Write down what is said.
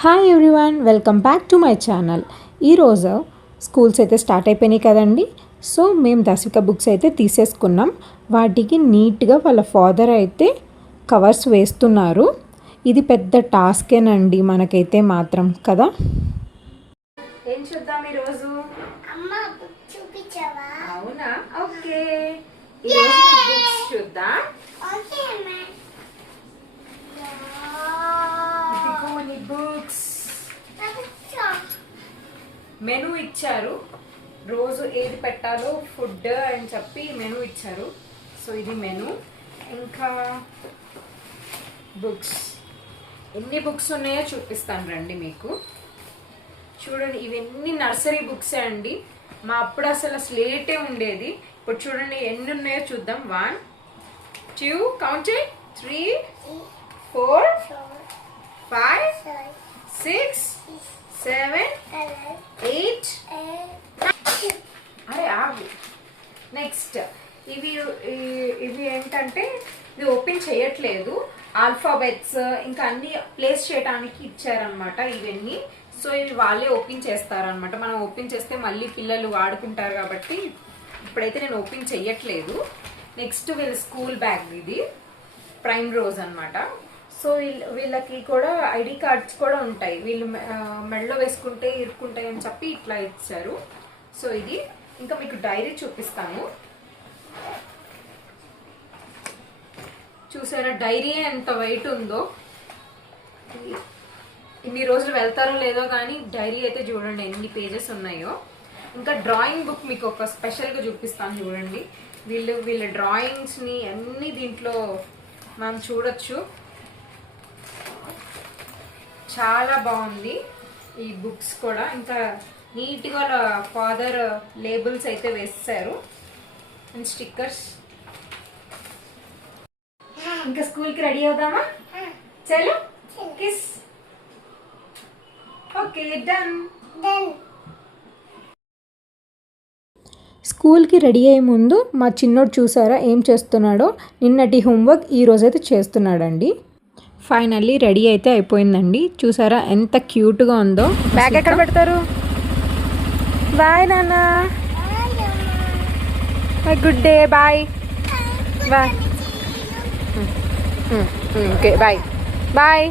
Hi everyone, welcome back to my channel. ఈరోజు schools అయితే start అయిపోయినాయి కదండి. సో మేము దశవిక బుక్స్ అయితే తీసేసుకున్నాం. వాటికి నీట్గా వాళ్ళ ఫాదర్ అయితే కవర్స్ వేస్తున్నారు. ఇది పెద్ద టాస్కేనండి మనకైతే మాత్రం కదా. ఏం చూద్దాం ఈరోజు? అవునా, ఓకే. బుక్స్ చూద్దాం. బుక్స్ మెనూ ఇచ్చారు, రోజు ఏది పెట్టాలో ఫుడ్ అని చెప్పి మెనూ ఇచ్చారు. సో ఇది మెనూ. ఇంకా బుక్స్ ఎన్ని బుక్స్ ఉన్నాయో చూపిస్తాను రండి మీకు. చూడండి, ఇవన్నీ నర్సరీ బుక్సే అండి. మా అప్పుడు అసలు స్లేటే ఉండేది. ఇప్పుడు చూడండి ఎన్ని ఉన్నాయో చూద్దాం. 1 2 కౌంటింగ్ 3 4 5 6 7 8. అరే ఆగు. నెక్స్ట్ ఇవి ఏంటంటే ఇది ఓపెన్ చేయట్లేదు. ఆల్ఫాబెట్స్ ఇంకా అన్ని ప్లేస్ చేయడానికి ఇచ్చారనమాట ఇవన్నీ. సో ఇవి వాళ్ళే ఓపెన్ చేస్తారనమాట. మనం ఓపెన్ చేస్తే మళ్ళీ పిల్లలు వాడుకుంటారు కాబట్టి ఇప్పుడైతే నేను ఓపెన్ చెయ్యట్లేదు. నెక్స్ట్ వీళ్ళ స్కూల్ బ్యాగ్, ఇది ప్రైమ్ రోజ్ అనమాట. సో వీళ్ళకి కూడా ఐడి కార్డ్స్ కూడా ఉంటాయి. వీళ్ళు మెడలో వేసుకుంటే ఇరుక్కుంటాయి అని చెప్పి ఇట్లా ఇచ్చారు. సో ఇది. ఇంకా మీకు డైరీ చూపిస్తాను. చూసారా డైరీ ఎంత వెయిట్ ఉందో. ఇన్ని రోజులు వెళ్తారో లేదో కానీ డైరీ అయితే చూడండి ఎన్ని పేజెస్ ఉన్నాయో. ఇంకా డ్రాయింగ్ బుక్ మీకు ఒక స్పెషల్గా చూపిస్తాను చూడండి. వీళ్ళ డ్రాయింగ్స్ని అన్ని దీంట్లో మనం చూడొచ్చు. చాలా బాగుంది ఈ బుక్స్ కూడా. ఇంకా నీట్గా ఫాదర్ లేబుల్స్ అయితే వేస్తారు అండ్ స్టిక్కర్స్. ఇంకా స్కూల్కి రెడీ అవుదామా? చలో కిస్. Okay, done. స్కూల్కి రెడీ అయ్యే ముందు మా చిన్నోడు చూసారా ఏం చేస్తున్నాడో. నిన్నటి హోంవర్క్ ఈరోజైతే చేస్తున్నాడండి. ఫైనల్లీ రెడీ అయితే అయిపోయిందండి. చూసారా ఎంత క్యూట్గా ఉందో. బ్యాగ్ ఎక్కడ పెడతారు? బాయ్ నాన్న. Good day. Bye bye. Okay bye bye.